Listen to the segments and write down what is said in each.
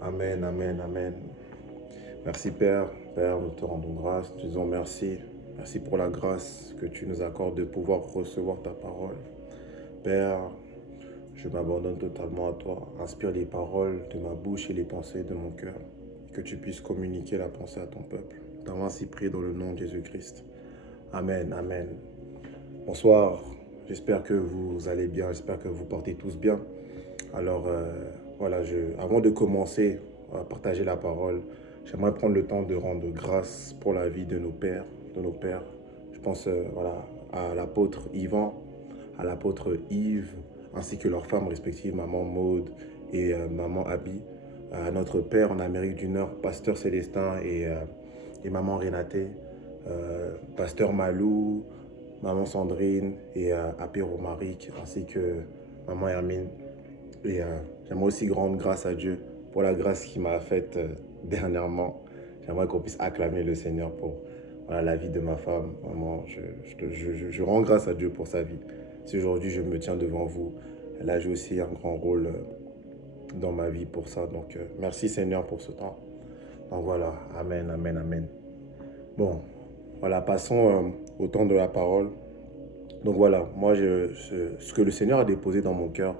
Amen, amen, amen. Merci Père. Père, nous te rendons grâce. Nous te disons merci. Merci pour la grâce que tu nous accordes de pouvoir recevoir ta parole. Père, je m'abandonne totalement à toi. Inspire les paroles de ma bouche et les pensées de mon cœur. Que tu puisses communiquer la pensée à ton peuple. T'avons ainsi prié dans le nom de Jésus-Christ. Amen, amen. Bonsoir. J'espère que vous allez bien. J'espère que vous portez tous bien. Alors, voilà, avant de commencer à partager la parole, j'aimerais prendre le temps de rendre grâce pour la vie de nos pères, de nos pères. Je pense voilà, à l'apôtre Yvan, à l'apôtre Yves, ainsi que leurs femmes respectives, maman Maude et maman Abby, à notre père en Amérique du Nord, pasteur Célestin et maman Renate, pasteur Malou, maman Sandrine et Apé Romaric, ainsi que maman Hermine. Et j'aimerais aussi rendre grâce à Dieu pour la grâce qu'il m'a faite dernièrement. J'aimerais qu'on puisse acclamer le Seigneur pour voilà, la vie de ma femme. Vraiment, je rends grâce à Dieu pour sa vie. Si aujourd'hui je me tiens devant vous, elle a joué aussi un grand rôle dans ma vie pour ça. Donc merci Seigneur pour ce temps. Donc voilà, amen, amen, amen. Bon, voilà, passons au temps de la parole. Donc voilà, moi, ce que le Seigneur a déposé dans mon cœur,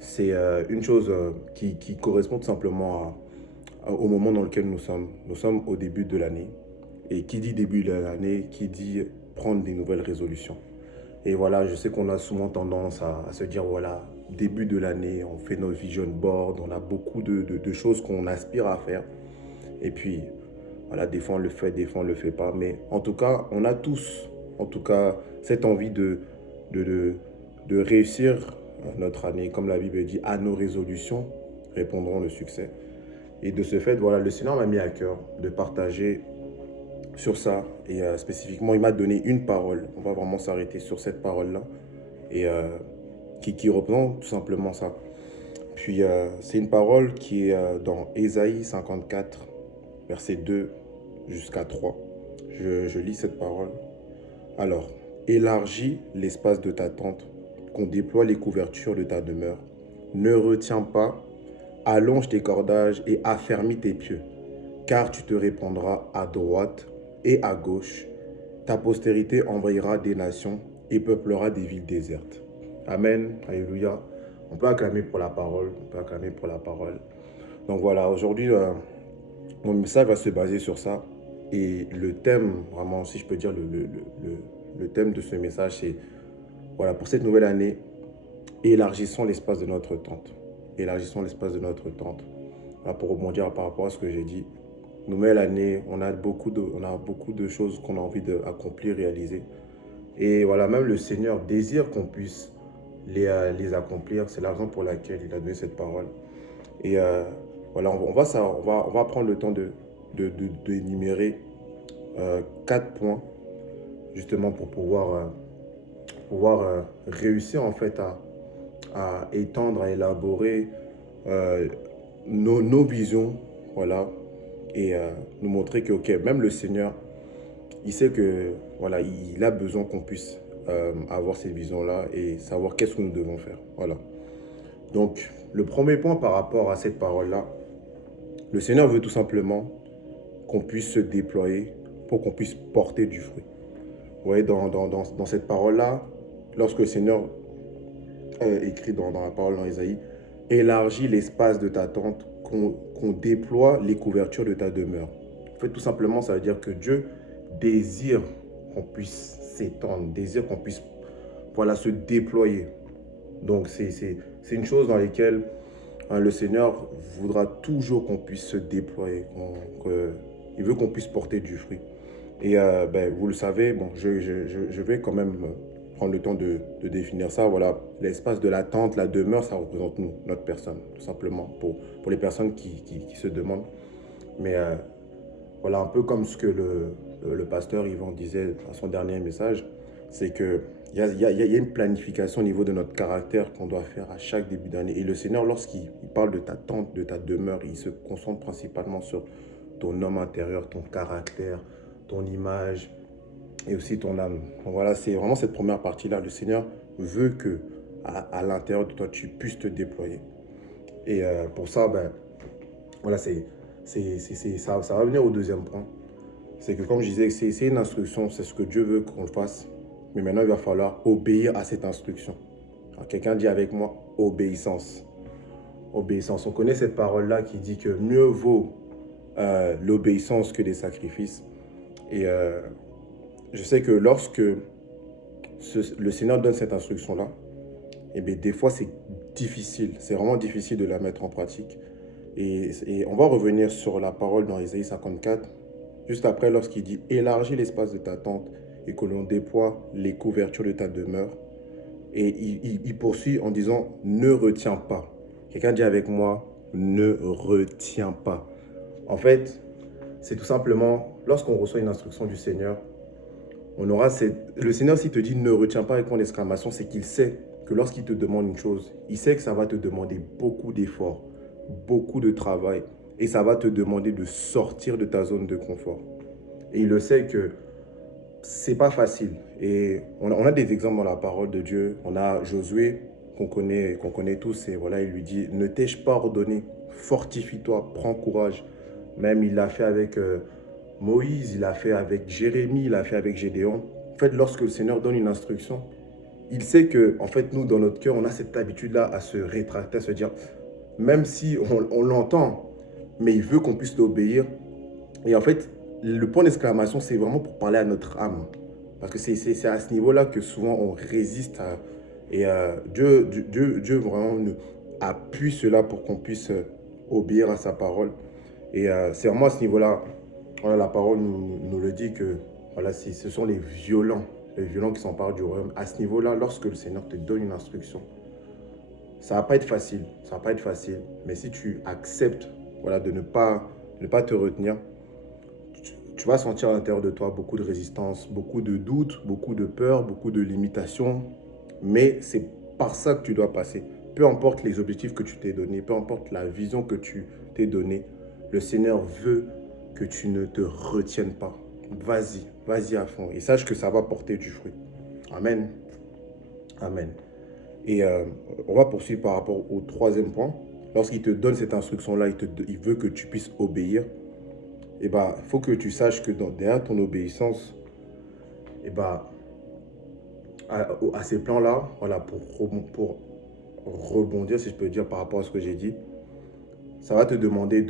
c'est une chose qui correspond tout simplement au moment dans lequel nous sommes. Nous sommes au début de l'année. Et qui dit début de l'année, qui dit prendre des nouvelles résolutions. Et voilà, je sais qu'on a souvent tendance à se dire, voilà, début de l'année, on fait nos vision boards, on a beaucoup de choses qu'on aspire à faire. Et puis, voilà, des fois on le fait, des fois on ne le fait pas. Mais en tout cas, on a tous, en tout cas, cette envie de, de, de réussir notre année. Comme la Bible dit, à nos résolutions répondront le succès. Et de ce fait, voilà, le Seigneur m'a mis à cœur de partager sur ça. Et spécifiquement, il m'a donné une parole. On va vraiment s'arrêter sur cette parole-là. Et qui représente tout simplement ça. Puis, c'est une parole qui est dans Ésaïe 54, versets 2 jusqu'à 3. Je lis cette parole. Alors, élargis l'espace de ta tente, qu'on déploie les couvertures de ta demeure. Ne retiens pas, allonge tes cordages et affermis tes pieux, car tu te répandras à droite et à gauche. Ta postérité envahira des nations et peuplera des villes désertes. Amen, alléluia. On peut acclamer pour la parole, on peut acclamer pour la parole. Donc voilà, aujourd'hui, mon message va se baser sur ça. Et le thème, vraiment, si je peux dire, le thème de ce message, c'est, voilà, pour cette nouvelle année, élargissons l'espace de notre tente. Élargissons l'espace de notre tente. Voilà, pour rebondir par rapport à ce que j'ai dit. Nouvelle année, on a beaucoup de choses qu'on a envie d'accomplir, réaliser. Et voilà, même le Seigneur désire qu'on puisse les accomplir. C'est la raison pour laquelle il a donné cette parole. Et voilà, on va prendre le temps d'énumérer 4 points, justement pour pouvoir réussir en fait à étendre, à élaborer nos visions, voilà, et nous montrer que, ok, même le Seigneur, il sait que, voilà, il a besoin qu'on puisse avoir cette vision-là et savoir qu'est-ce que nous devons faire, voilà. Donc, le premier point par rapport à cette parole-là, le Seigneur veut tout simplement qu'on puisse se déployer pour qu'on puisse porter du fruit. Vous voyez, dans cette parole-là, lorsque le Seigneur écrit dans la parole dans Isaïe, élargis l'espace de ta tente, qu'on déploie les couvertures de ta demeure. En fait, tout simplement, ça veut dire que Dieu désire qu'on puisse s'étendre, désire qu'on puisse voilà, se déployer. Donc, c'est une chose dans laquelle le Seigneur voudra toujours qu'on puisse se déployer. Il veut qu'on puisse porter du fruit. Et vous le savez, bon, je vais quand même prendre le temps de définir ça. Voilà, l'espace de la tente, la demeure, ça représente nous, notre personne, tout simplement, pour les personnes qui se demandent. Mais voilà, un peu comme ce que le pasteur Yvan disait dans son dernier message, c'est qu'il y a une planification au niveau de notre caractère qu'on doit faire à chaque début d'année. Et le Seigneur, lorsqu'il parle de ta tente, de ta demeure, il se concentre principalement sur ton homme intérieur, ton caractère, ton image et aussi ton âme. Donc voilà, c'est vraiment cette première partie-là. Le Seigneur veut que à l'intérieur de toi, tu puisses te déployer. Et pour ça, ben, voilà, ça va venir au deuxième point. C'est que comme je disais, c'est une instruction, c'est ce que Dieu veut qu'on fasse. Mais maintenant, il va falloir obéir à cette instruction. Alors, quelqu'un dit avec moi, obéissance. Obéissance. On connaît cette parole-là qui dit que mieux vaut l'obéissance que des sacrifices. Et je sais que lorsque le Seigneur donne cette instruction-là, et bien, des fois, c'est difficile. C'est vraiment difficile de la mettre en pratique. Et on va revenir sur la parole dans Ésaïe 54, juste après, lorsqu'il dit « Élargis l'espace de ta tente et que l'on déploie les couvertures de ta demeure. » Et il poursuit en disant « Ne retiens pas ». Quelqu'un dit avec moi « Ne retiens pas ». En fait, c'est tout simplement, lorsqu'on reçoit une instruction du Seigneur, on aura le Seigneur, s'il te dit « Ne retiens pas » avec point d'exclamation, c'est qu'il sait que lorsqu'il te demande une chose, il sait que ça va te demander beaucoup d'efforts, beaucoup de travail, et ça va te demander de sortir de ta zone de confort. Et il le sait que c'est pas facile. Et on a des exemples dans la parole de Dieu. On a Josué, qu'on connaît tous, et voilà, il lui dit, ne t'ai-je pas ordonné, fortifie-toi, prends courage. Même il l'a fait avec Moïse, il l'a fait avec Jérémie, il l'a fait avec Gédéon. En fait, lorsque le Seigneur donne une instruction, il sait que, en fait, nous, dans notre cœur, on a cette habitude-là à se rétracter, à se dire, même si on l'entend, mais il veut qu'on puisse l'obéir. Et en fait, le point d'exclamation, c'est vraiment pour parler à notre âme. Parce que c'est à ce niveau-là que souvent on résiste. Et Dieu vraiment nous appuie cela pour qu'on puisse obéir à sa parole. Et c'est vraiment à ce niveau-là, voilà, la parole nous le dit que voilà, ce sont les violents qui s'emparent du royaume. À ce niveau-là, lorsque le Seigneur te donne une instruction, ça ne va pas être facile. Ça va pas être facile. Mais si tu acceptes voilà, de ne pas te retenir, tu vas sentir à l'intérieur de toi beaucoup de résistance, beaucoup de doutes, beaucoup de peur, beaucoup de limitations. Mais c'est par ça que tu dois passer. Peu importe les objectifs que tu t'es donnés, peu importe la vision que tu t'es donnée, le Seigneur veut que tu ne te retiennes pas. Vas-y, vas-y à fond. Et sache que ça va porter du fruit. Amen. Amen. Et on va poursuivre par rapport au troisième point. Lorsqu'il te donne cette instruction-là, il veut que tu puisses obéir. Et bah, il faut que tu saches que derrière ton obéissance, et bah, à ces plans-là, voilà, pour rebondir, si je peux dire, par rapport à ce que j'ai dit, ça va te demander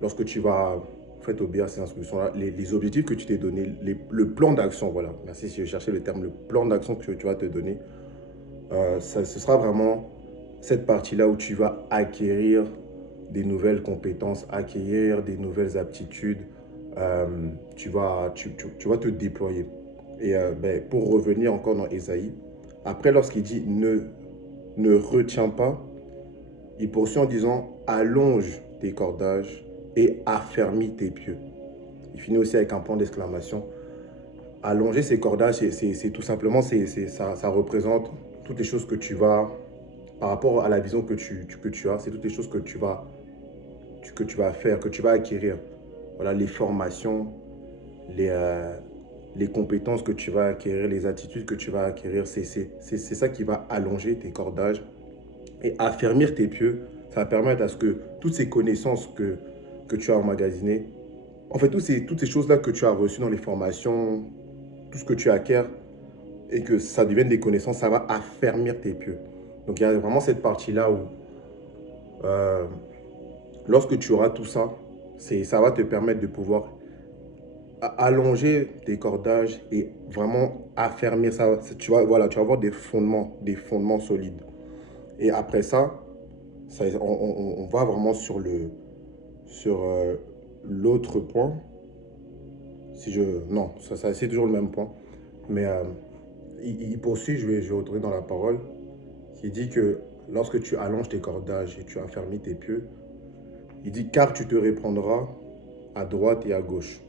lorsque tu vas en fait, obéir à ces instructions-là, les objectifs que tu t'es donnés, le plan d'action, voilà, merci si je cherchais le terme, le plan d'action que tu vas te donner, ce sera vraiment cette partie-là où tu vas acquérir des nouvelles compétences, acquérir des nouvelles aptitudes, tu vas te déployer. Et pour revenir encore dans Ésaïe, après lorsqu'il dit ne retiens pas, il poursuit en disant allonge tes cordages et affermis tes pieux. Il finit aussi avec un point d'exclamation. Allonger ces cordages, c'est tout simplement, ça représente toutes les choses que tu vas, par rapport à la vision que tu as, c'est toutes les choses que tu vas faire, que tu vas acquérir. Voilà, les formations, les compétences que tu vas acquérir, les attitudes que tu vas acquérir, c'est ça qui va allonger tes cordages et affermir tes pieux. Ça va permettre à ce que toutes ces connaissances que tu as emmagasinées, en fait, toutes ces choses-là que tu as reçues dans les formations, tout ce que tu acquiers, et que ça devienne des connaissances, ça va affermir tes pieux. Donc, il y a vraiment cette partie-là où, lorsque tu auras tout ça, ça va te permettre de pouvoir allonger tes cordages et vraiment affermir ça. Tu vas avoir des fondements solides. Et après ça, on va vraiment sur l'autre point. Non, ça c'est toujours le même point. Mais il poursuit, je vais retourner dans la parole, qui dit que lorsque tu allonges tes cordages et tu affermis tes pieux, il dit car tu te répandras à droite et à gauche.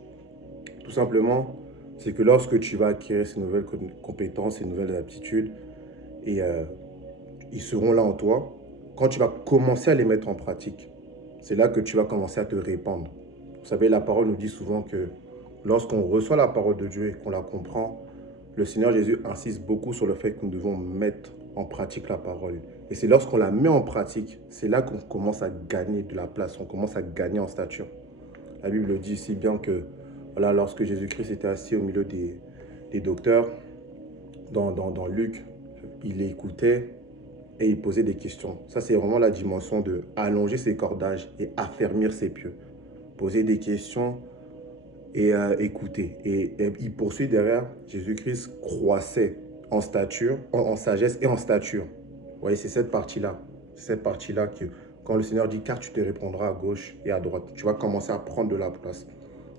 Tout simplement, c'est que lorsque tu vas acquérir ces nouvelles compétences, ces nouvelles aptitudes, et ils seront là en toi, quand tu vas commencer à les mettre en pratique, c'est là que tu vas commencer à te répandre. Vous savez, la parole nous dit souvent que lorsqu'on reçoit la parole de Dieu et qu'on la comprend, le Seigneur Jésus insiste beaucoup sur le fait que nous devons mettre en pratique la parole. Et c'est lorsqu'on la met en pratique, c'est là qu'on commence à gagner de la place, on commence à gagner en stature. La Bible dit si bien que voilà, lorsque Jésus-Christ était assis au milieu des docteurs, dans Luc, il les écoutait et il posait des questions. Ça, c'est vraiment la dimension de allonger ses cordages et affermir ses pieux. Poser des questions et écouter. Et il poursuit derrière, Jésus-Christ croissait en stature, en sagesse et en stature. Vous voyez, c'est cette partie-là. C'est cette partie-là que quand le Seigneur dit, car tu te répondras à gauche et à droite, tu vas commencer à prendre de la place.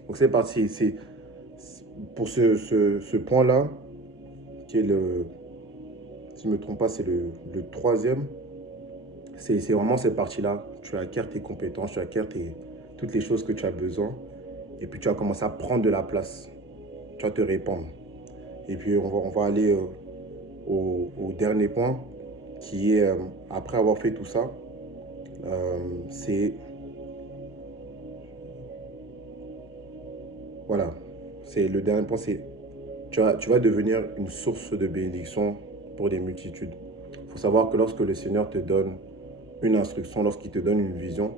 Donc c'est parti. C'est pour ce point-là, qui est le, si je ne me trompe pas, c'est le troisième. C'est vraiment cette partie-là. Tu acquiers tes compétences, tu acquiers toutes les choses que tu as besoin. Et puis tu vas commencer à prendre de la place. Tu vas te répandre. Et puis on va aller au dernier point, qui est, après avoir fait tout ça, c'est... Voilà. C'est le dernier point, c'est tu vas devenir une source de bénédiction pour des multitudes. Il faut savoir que lorsque le Seigneur te donne une instruction, lorsqu'il te donne une vision,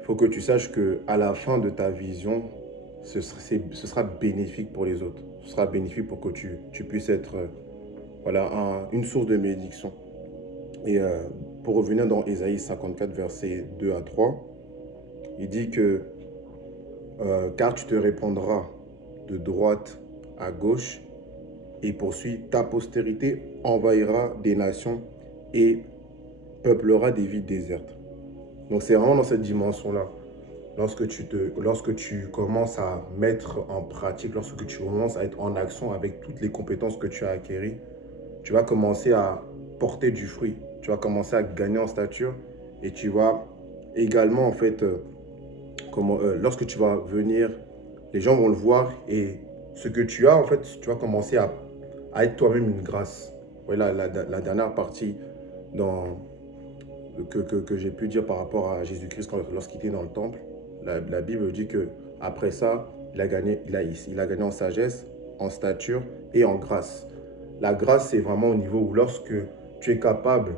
il faut que tu saches qu'à la fin de ta vision, ce sera bénéfique pour les autres. Ce sera bénéfique pour que tu puisses être voilà, une source de bénédiction. Et pour revenir dans Ésaïe 54, versets 2 à 3, il dit que car tu te répandras de droite à gauche, et poursuit, ta postérité envahira des nations et peuplera des villes désertes. Donc c'est vraiment dans cette dimension-là. Lorsque tu commences à mettre en pratique, lorsque tu commences à être en action avec toutes les compétences que tu as acquises, tu vas commencer à porter du fruit. Tu vas commencer à gagner en stature et tu vas également, en fait, lorsque tu vas venir, les gens vont le voir et ce que tu as, en fait, tu vas commencer à être toi-même une grâce. Voilà la dernière partie que j'ai pu dire par rapport à Jésus-Christ lorsqu'il était dans le temple. La Bible dit que après ça, il a gagné en sagesse, en stature et en grâce. La grâce, c'est vraiment au niveau où lorsque tu es capable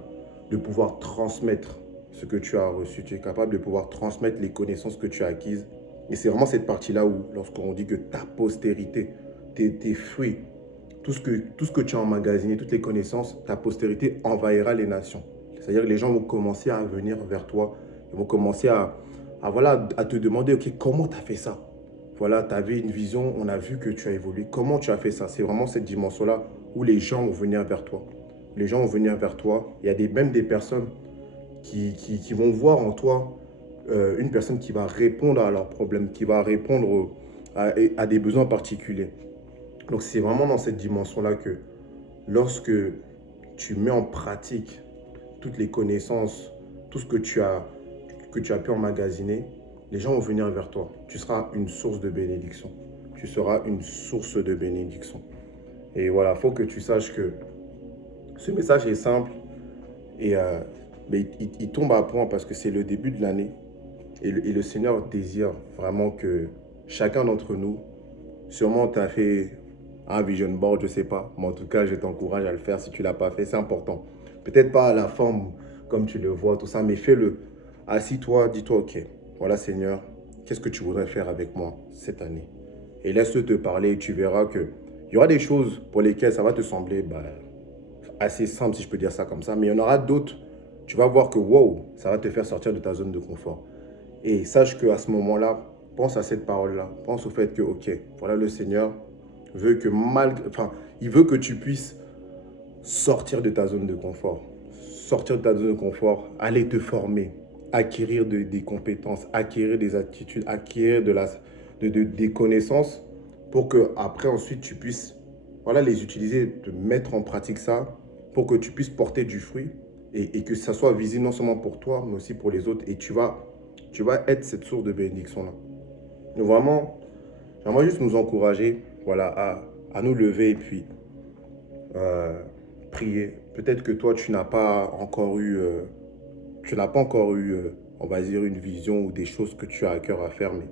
de pouvoir transmettre ce que tu as reçu, tu es capable de pouvoir transmettre les connaissances que tu as acquises. Et c'est vraiment cette partie-là où, lorsqu'on dit que ta postérité, tes fruits, tout ce que tu as emmagasiné, toutes les connaissances, ta postérité envahira les nations. C'est-à-dire que les gens vont commencer à venir vers toi, ils vont commencer à te demander, ok, comment tu as fait ça? Voilà, tu avais une vision, on a vu que tu as évolué. Comment tu as fait ça? C'est vraiment cette dimension-là où les gens vont venir vers toi. Les gens vont venir vers toi. Il y a même des personnes qui vont voir en toi une personne qui va répondre à leurs problèmes, qui va répondre à des besoins particuliers. Donc c'est vraiment dans cette dimension-là que lorsque tu mets en pratique toutes les connaissances, tout ce que tu as pu emmagasiner, les gens vont venir vers toi. Tu seras une source de bénédiction. Tu seras une source de bénédiction. Et voilà, il faut que tu saches que ce message est simple et mais il tombe à point parce que c'est le début de l'année. Et le Seigneur désire vraiment que chacun d'entre nous, sûrement tu as fait un vision board, je ne sais pas, mais en tout cas, je t'encourage à le faire si tu ne l'as pas fait, c'est important. Peut-être pas à la forme comme tu le vois, tout ça, mais fais-le. Assis-toi, dis-toi, ok, voilà Seigneur, qu'est-ce que tu voudrais faire avec moi cette année? Et laisse-le te parler et tu verras qu'il y aura des choses pour lesquelles ça va te sembler assez simple, si je peux dire ça comme ça, mais il y en aura d'autres, tu vas voir que wow, ça va te faire sortir de ta zone de confort. Et sache qu'à ce moment-là, pense à cette parole-là, pense au fait que, ok, voilà le Seigneur veut que il veut que tu puisses sortir de ta zone de confort. Sortir de ta zone de confort, aller te former, acquérir des compétences, acquérir des attitudes, acquérir des connaissances pour que après ensuite tu puisses les utiliser, de mettre en pratique ça pour que tu puisses porter du fruit et que ça soit visible non seulement pour toi mais aussi pour les autres et tu vas être cette source de bénédiction-là. Donc vraiment, j'aimerais juste nous encourager à nous lever et puis prier. Peut-être que toi, tu n'as pas encore eu, on va dire, une vision ou des choses que tu as à cœur à faire. Mais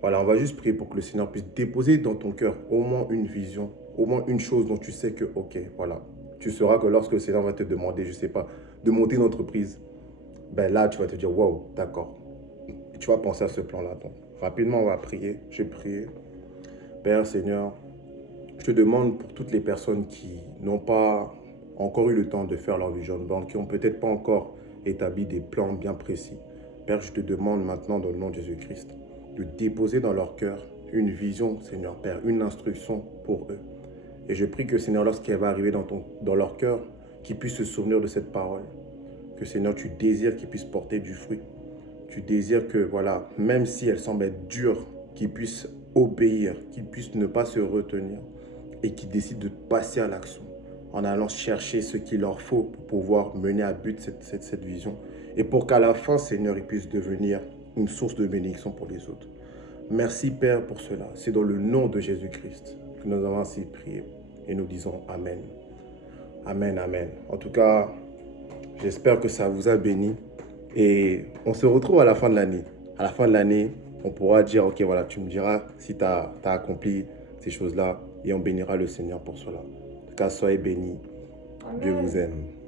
voilà, on va juste prier pour que le Seigneur puisse déposer dans ton cœur au moins une vision, au moins une chose dont tu sais que, ok, voilà, Tu sauras que lorsque le Seigneur va te demander, je ne sais pas, de monter une entreprise, ben là, tu vas te dire, wow, d'accord. Et tu vas penser à ce plan-là. Donc, rapidement, on va prier. Je vais prier. Père, Seigneur, je te demande pour toutes les personnes qui n'ont pas encore eu le temps de faire leur vision board, qui n'ont peut-être pas encore établi des plans bien précis. Père, je te demande maintenant, dans le nom de Jésus-Christ, de déposer dans leur cœur une vision, Seigneur Père, une instruction pour eux. Et je prie que, Seigneur, lorsqu'elle va arriver dans leur cœur, qu'ils puissent se souvenir de cette parole. Que, Seigneur, tu désires qu'ils puissent porter du fruit. Tu désires que, voilà, même si elle semble être dure, qu'ils puissent obéir, qu'ils puissent ne pas se retenir et qu'ils décident de passer à l'action en allant chercher ce qu'il leur faut pour pouvoir mener à but cette vision. Et pour qu'à la fin, Seigneur, ils puissent devenir une source de bénédiction pour les autres. Merci, Père, pour cela. C'est dans le nom de Jésus-Christ que nous avons ainsi prié. Et nous disons Amen. Amen, Amen. En tout cas, j'espère que ça vous a béni. Et on se retrouve à la fin de l'année. À la fin de l'année, on pourra dire, ok, voilà, tu me diras si tu as accompli ces choses-là et on bénira le Seigneur pour cela. En tout cas, soyez bénis. Dieu vous aime.